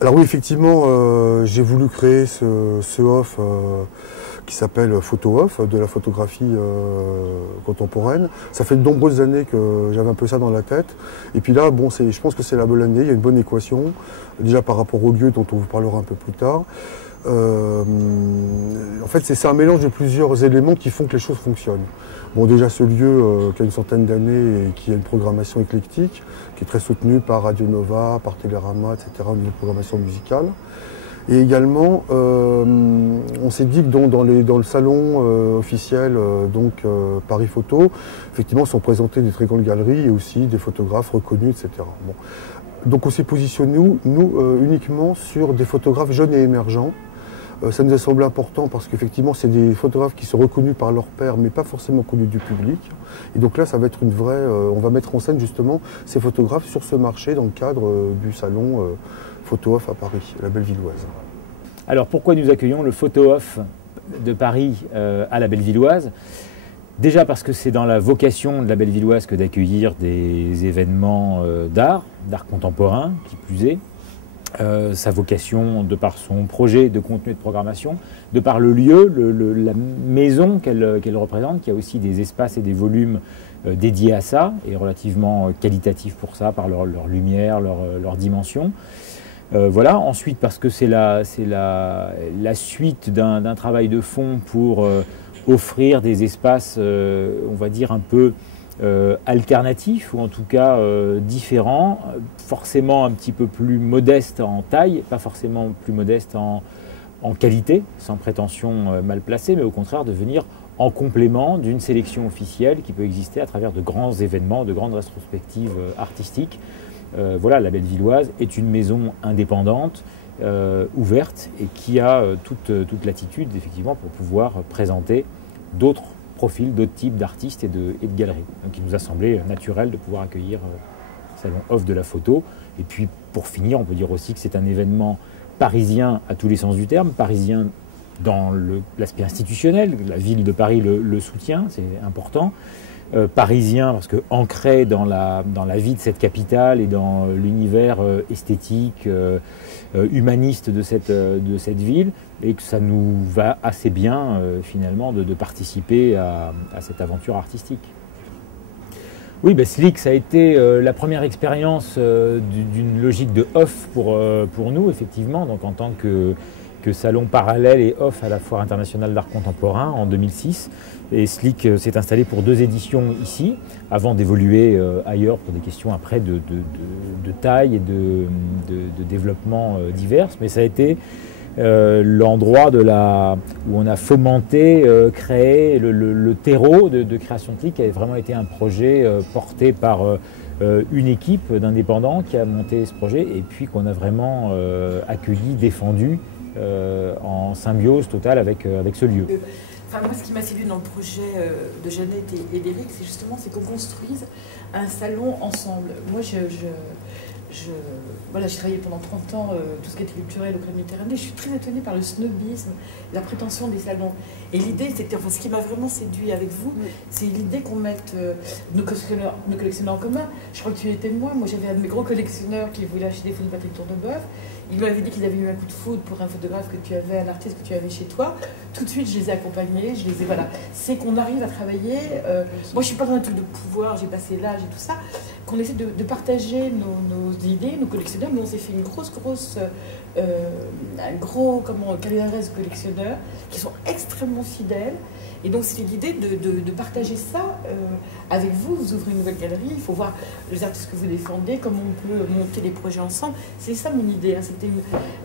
Alors oui, effectivement, j'ai voulu créer ce off qui s'appelle Photo Off, de la photographie contemporaine. Ça fait de nombreuses années que j'avais un peu ça dans la tête. Et puis là, bon, je pense que c'est la bonne année, il y a une bonne équation, déjà par rapport au lieu dont on vous parlera un peu plus tard. En fait, c'est un mélange de plusieurs éléments qui font que les choses fonctionnent. Bon, déjà ce lieu qui a une centaine d'années et qui a une programmation éclectique, qui est très soutenue par Radio Nova, par Télérama, etc., au niveau de programmation musicale. Et également, on s'est dit que dans le salon officiel, Paris Photo, effectivement, sont présentées des très grandes galeries et aussi des photographes reconnus, etc. Bon. Donc on s'est positionné, nous uniquement sur des photographes jeunes et émergents. Ça nous a semblé important parce qu'effectivement, c'est des photographes qui sont reconnus par leur pairs, mais pas forcément connus du public. Et donc là, ça va être une vraie... on va mettre en scène justement ces photographes sur ce marché dans le cadre du salon Photo Off à Paris, la Bellevilloise. Alors pourquoi nous accueillons le Photo Off de Paris à la Bellevilloise? Déjà parce que c'est dans la vocation de la Bellevilloise que d'accueillir des événements d'art contemporain, qui plus est. Sa vocation de par son projet de contenu de programmation, de par le lieu, la maison qu'elle représente, qui a aussi des espaces et des volumes dédiés à ça, et relativement qualitatifs pour ça, par leur lumière, leur dimension. Voilà. Ensuite, parce que c'est la suite d'un travail de fond pour offrir des espaces, on va dire, un peu alternatifs, ou en tout cas différents, forcément un petit peu plus modestes en taille, pas forcément plus modestes en qualité, sans prétention mal placée, mais au contraire de venir en complément d'une sélection officielle qui peut exister à travers de grands événements, de grandes rétrospectives artistiques. Voilà, la Bellevilloise est une maison indépendante, ouverte, et qui a toute latitude effectivement pour pouvoir présenter d'autres profils, d'autres types d'artistes et de galeries. Donc il nous a semblé naturel de pouvoir accueillir le salon off de la photo. Et puis pour finir, on peut dire aussi que c'est un événement parisien à tous les sens du terme, parisien dans l'aspect institutionnel, la ville de Paris le soutient, c'est important. Parisien parce que ancré dans la vie de cette capitale et dans l'univers esthétique, humaniste de cette ville, et que ça nous va assez bien finalement de participer à cette aventure artistique. Oui, Slick, ça a été la première expérience d'une logique de off pour nous, effectivement, donc en tant que salon parallèle et off à la Foire internationale d'art contemporain en 2006. Et Slick s'est installé pour 2 éditions ici, avant d'évoluer ailleurs pour des questions après de taille et de développement divers. Mais ça a été l'endroit où on a fomenté, créé le terreau de création de Slick, qui a vraiment été un projet porté par une équipe d'indépendants qui a monté ce projet et puis qu'on a vraiment accueilli, défendu en symbiose totale avec ce lieu. Enfin, moi, ce qui m'a séduit dans le projet de Jeannette et d'Éric, c'est qu'on construise un salon ensemble. Moi, voilà, j'ai travaillé pendant 30 ans tout ce qui était culturel au Club Méditerranée. Je suis très étonnée par le snobisme, la prétention des salons. Et l'idée, c'était, enfin, ce qui m'a vraiment séduit avec vous, c'est l'idée qu'on mette nos collectionneurs en commun. Je crois que tu étais moi j'avais un de mes gros collectionneurs qui voulait acheter des photos de Patrick Tourneboeuf. Il m'avait dit qu'il avait eu un coup de foudre pour un photographe que tu avais, un artiste que tu avais chez toi. Tout de suite, je les ai accompagnés, voilà. C'est qu'on arrive à travailler. Moi, je suis pas dans un truc de pouvoir, j'ai passé l'âge et tout ça. Qu'on essaie de partager nos idées, nos collectionneurs, mais on s'est fait une un gros calendrier de collectionneurs qui sont extrêmement fidèles. Et donc c'était l'idée de partager ça avec vous. Vous ouvrez une nouvelle galerie, il faut voir les artistes que vous défendez, comment on peut monter les projets ensemble. C'est ça mon idée, hein. C'était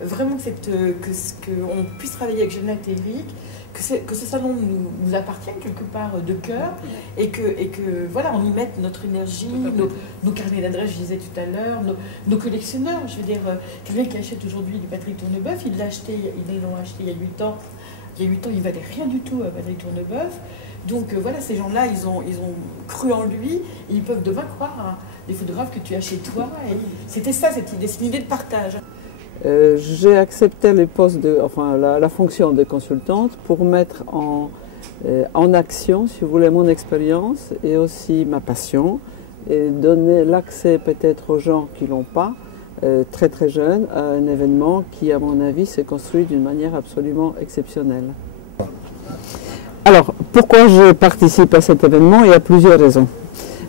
vraiment qu'on puisse travailler avec Jeannette et Éric, que ce salon nous appartienne quelque part de cœur, et que voilà, on y mette notre énergie, nos carnets d'adresses, je disais tout à l'heure, nos collectionneurs. Je veux dire, quelqu'un qui achète aujourd'hui du Patrick Tourneboeuf, ils l'ont acheté il y a 8 ans. Il y a 8 ans, il ne valait rien du tout à Patrick Tourneboeuf. Donc voilà, ces gens-là, ils ont cru en lui, et ils peuvent demain croire à des photographes que tu as chez toi. Et c'était ça, cette idée, c'est une idée de partage. J'ai accepté les postes la fonction de consultante pour mettre en action, si vous voulez, mon expérience et aussi ma passion, et donner l'accès peut-être aux gens qui ne l'ont pas très très jeune à un événement qui, à mon avis, s'est construit d'une manière absolument exceptionnelle. Alors, pourquoi je participe à cet événement? Il y a plusieurs raisons.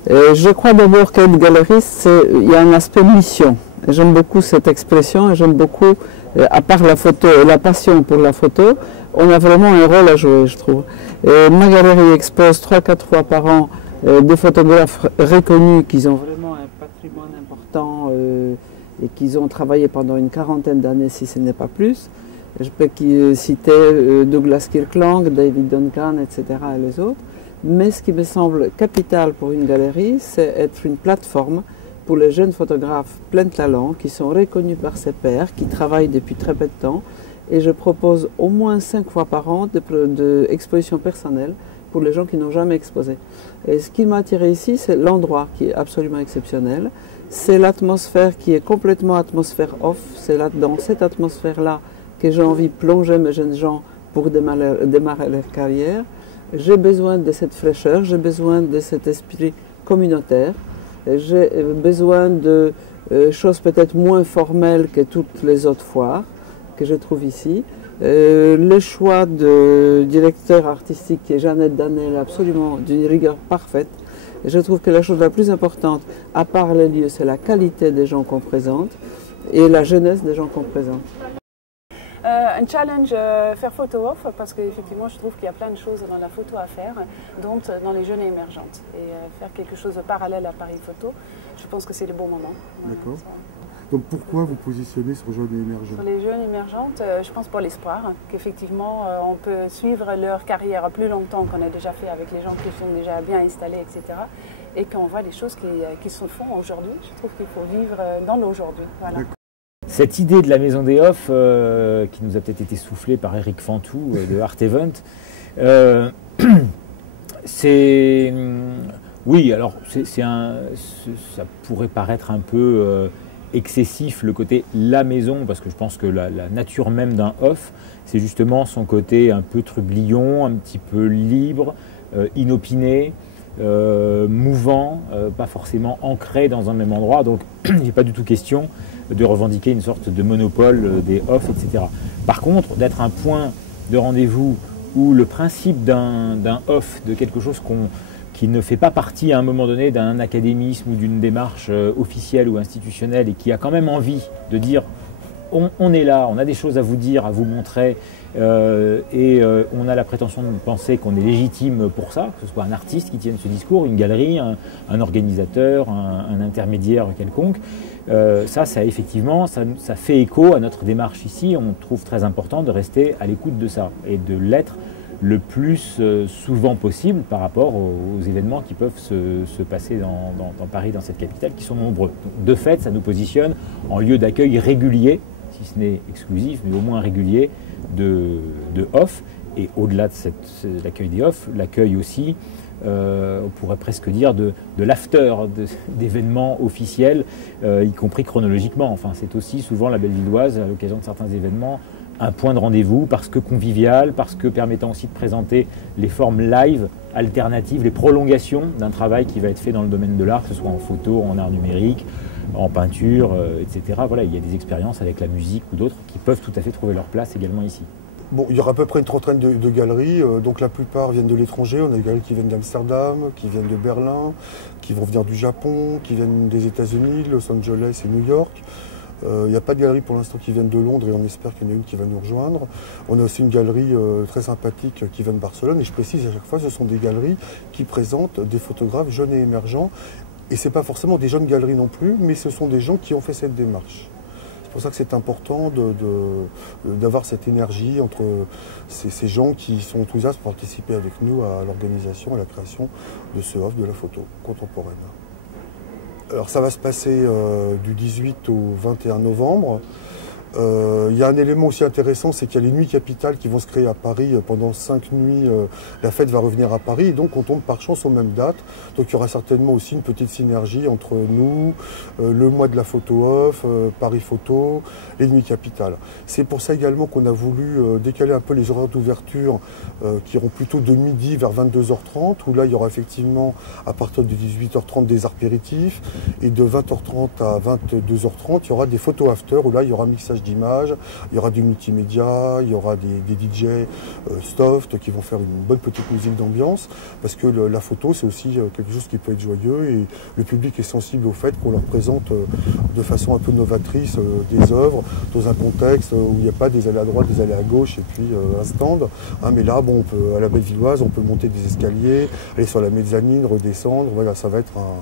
Je crois d'abord qu'être galeriste, il y a un aspect mission. J'aime beaucoup cette expression et j'aime beaucoup, à part la photo et la passion pour la photo, on a vraiment un rôle à jouer, je trouve. Ma galerie expose 3-4 fois par an des photographes reconnus qui ont vraiment un patrimoine important et qui ont travaillé pendant une quarantaine d'années, si ce n'est pas plus. Je peux citer Douglas Kirkland, David Duncan, etc. et les autres. Mais ce qui me semble capital pour une galerie, c'est être une plateforme pour les jeunes photographes pleins de talent, qui sont reconnus par ses pairs, qui travaillent depuis très peu de temps. Et je propose au moins 5 fois par an d'expositions personnelles pour les gens qui n'ont jamais exposé. Et ce qui m'a attiré ici, c'est l'endroit qui est absolument exceptionnel. C'est l'atmosphère qui est complètement atmosphère off. C'est dans cette atmosphère-là que j'ai envie de plonger mes jeunes gens pour démarrer leur carrière. J'ai besoin de cette fraîcheur, j'ai besoin de cet esprit communautaire, j'ai besoin de choses peut-être moins formelles que toutes les autres foires que je trouve ici. Le choix de directeur artistique qui est Jeannette Danel, absolument d'une rigueur parfaite. Et je trouve que la chose la plus importante, à part les lieux, c'est la qualité des gens qu'on présente et la jeunesse des gens qu'on présente. Un challenge faire photo off parce qu'effectivement je trouve qu'il y a plein de choses dans la photo à faire, dont dans les jeunes et émergentes. Et faire quelque chose de parallèle à Paris Photo, je pense que c'est le bon moment. D'accord. Donc pourquoi vous positionnez sur jeunes et émergents? Sur les jeunes émergentes, je pense pour l'espoir, qu'effectivement on peut suivre leur carrière plus longtemps qu'on a déjà fait avec les gens qui sont déjà bien installés, etc. Et qu'on voit des choses qui se font aujourd'hui. Je trouve qu'il faut vivre dans l'aujourd'hui. Voilà. Cette idée de la maison des off, qui nous a peut-être été soufflée par Eric Fantou de Art Event, c'est... Oui, alors ça pourrait paraître un peu excessif le côté la maison, parce que je pense que la nature même d'un off, c'est justement son côté un peu trublion, un petit peu libre, inopiné, mouvant, pas forcément ancré dans un même endroit. Donc il n'est pas du tout question de revendiquer une sorte de monopole des off, etc. Par contre, d'être un point de rendez-vous où le principe d'un off, de quelque chose qui ne fait pas partie à un moment donné d'un académisme ou d'une démarche officielle ou institutionnelle et qui a quand même envie de dire on est là, on a des choses à vous dire, à vous montrer et on a la prétention de penser qu'on est légitime pour ça, que ce soit un artiste qui tienne ce discours, une galerie, un organisateur, un intermédiaire quelconque. Ça effectivement, ça fait écho à notre démarche ici. On trouve très important de rester à l'écoute de ça et de l'être le plus souvent possible par rapport aux événements qui peuvent se passer dans Paris, dans cette capitale, qui sont nombreux. Donc, de fait, ça nous positionne en lieu d'accueil régulier, si ce n'est exclusif, mais au moins régulier, de off. Et au-delà de l'accueil des off, l'accueil aussi, on pourrait presque dire, de l'after, d'événements officiels, y compris chronologiquement. Enfin, c'est aussi souvent la Bellevilloise, à l'occasion de certains événements, un point de rendez-vous parce que convivial, parce que permettant aussi de présenter les formes live alternatives, les prolongations d'un travail qui va être fait dans le domaine de l'art, que ce soit en photo, en art numérique, en peinture, etc. Voilà, il y a des expériences avec la musique ou d'autres qui peuvent tout à fait trouver leur place également ici. Bon, il y aura à peu près une trentaine de galeries, donc la plupart viennent de l'étranger. On a des galeries qui viennent d'Amsterdam, qui viennent de Berlin, qui vont venir du Japon, qui viennent des États-Unis, Los Angeles et New York. Il n'y a pas de galerie pour l'instant qui viennent de Londres et on espère qu'il y en a une qui va nous rejoindre. On a aussi une galerie très sympathique qui vient de Barcelone et je précise à chaque fois, ce sont des galeries qui présentent des photographes jeunes et émergents. Et ce n'est pas forcément des jeunes galeries non plus, mais ce sont des gens qui ont fait cette démarche. C'est pour ça que c'est important d'avoir cette énergie entre ces gens qui sont enthousiastes pour participer avec nous à l'organisation, à la création de ce off de la photo contemporaine. Alors ça va se passer du 18 au 21 novembre. Il y a un élément aussi intéressant, c'est qu'il y a les nuits capitales qui vont se créer à Paris pendant 5 nuits. La fête va revenir à Paris et donc on tombe par chance aux mêmes dates. Donc il y aura certainement aussi une petite synergie entre nous, le mois de la photo off, Paris Photo, les nuits capitales. C'est pour ça également qu'on a voulu décaler un peu les horaires d'ouverture qui iront plutôt de midi vers 22h30, où là il y aura effectivement à partir de 18h30 des apéritifs et de 20h30 à 22h30 il y aura des photos after où là il y aura mixage d'images, il y aura du multimédia, il y aura des DJ soft qui vont faire une bonne petite musique d'ambiance parce que la photo c'est aussi quelque chose qui peut être joyeux et le public est sensible au fait qu'on leur présente de façon un peu novatrice des œuvres dans un contexte où il n'y a pas des allées à droite, des allées à gauche et puis un stand. Hein, mais là, bon, à la Bellevilloise, on peut monter des escaliers, aller sur la mezzanine, redescendre. Voilà, ça va être un...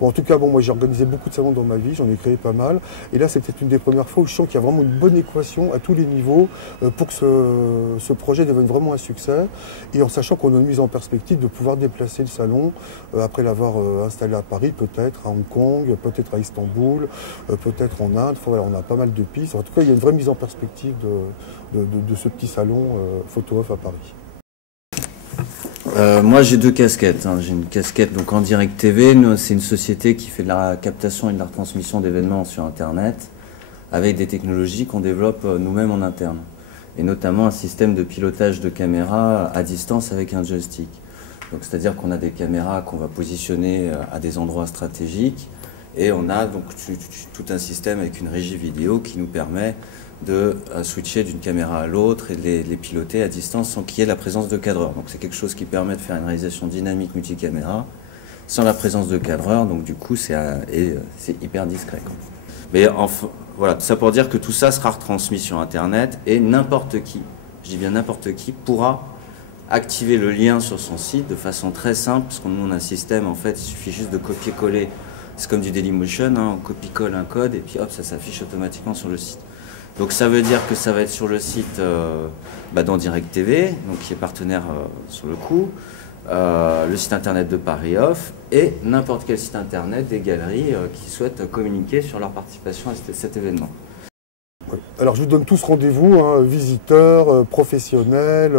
Bon, en tout cas, bon, moi j'ai organisé beaucoup de salons dans ma vie, j'en ai créé pas mal. Et là, c'était une des premières fois où je sens qu'il y a vraiment une bonne équation à tous les niveaux pour que ce projet devienne vraiment un succès. Et en sachant qu'on a une mise en perspective de pouvoir déplacer le salon après l'avoir installé à Paris, peut-être à Hong Kong, peut-être à Istanbul, peut-être en Inde. Enfin, voilà, on a pas mal de pistes. En tout cas, il y a une vraie mise en perspective de ce petit salon photo off à Paris. Moi j'ai deux casquettes. Hein. J'ai une casquette donc en direct TV. C'est une société qui fait de la captation et de la retransmission d'événements sur Internet avec des technologies qu'on développe nous-mêmes en interne. Et notamment un système de pilotage de caméras à distance avec un joystick. Donc c'est-à-dire qu'on a des caméras qu'on va positionner à des endroits stratégiques et on a donc tout un système avec une régie vidéo qui nous permet de switcher d'une caméra à l'autre et de les piloter à distance sans qu'il y ait la présence de cadreur. Donc c'est quelque chose qui permet de faire une réalisation dynamique multicaméra sans la présence de cadreur, donc du coup c'est hyper discret, quoi. Mais enfin, voilà, tout ça pour dire que tout ça sera retransmis sur Internet et n'importe qui, je dis bien n'importe qui, pourra activer le lien sur son site de façon très simple, parce qu'on a un système, en fait, il suffit juste de copier-coller. C'est comme du Dailymotion, hein, on copie-colle un code et puis hop, ça s'affiche automatiquement sur le site. Donc ça veut dire que ça va être sur le site dans Direct TV, donc qui est partenaire sur le coup, le site internet de Paris Off et n'importe quel site internet des galeries qui souhaitent communiquer sur leur participation à cet événement. Alors je vous donne tous rendez-vous, hein, visiteurs, professionnels,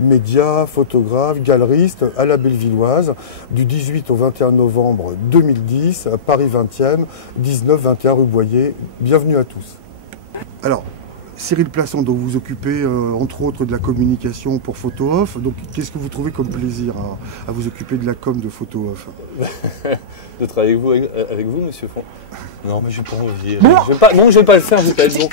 médias, photographes, galeristes à la Bellevilloise du 18 au 21 novembre 2010 à Paris 20e, 19-21 rue Boyer. Bienvenue à tous. Alors, Cyril Plasson, donc vous occupez entre autres de la communication pour Photo Off. Donc, qu'est-ce que vous trouvez comme plaisir à vous occuper de la com de Photo Off? De travailler avec vous, monsieur Font. Non, mais j'ai pas envie. Non, je vais pas le faire, je vais pas être bon.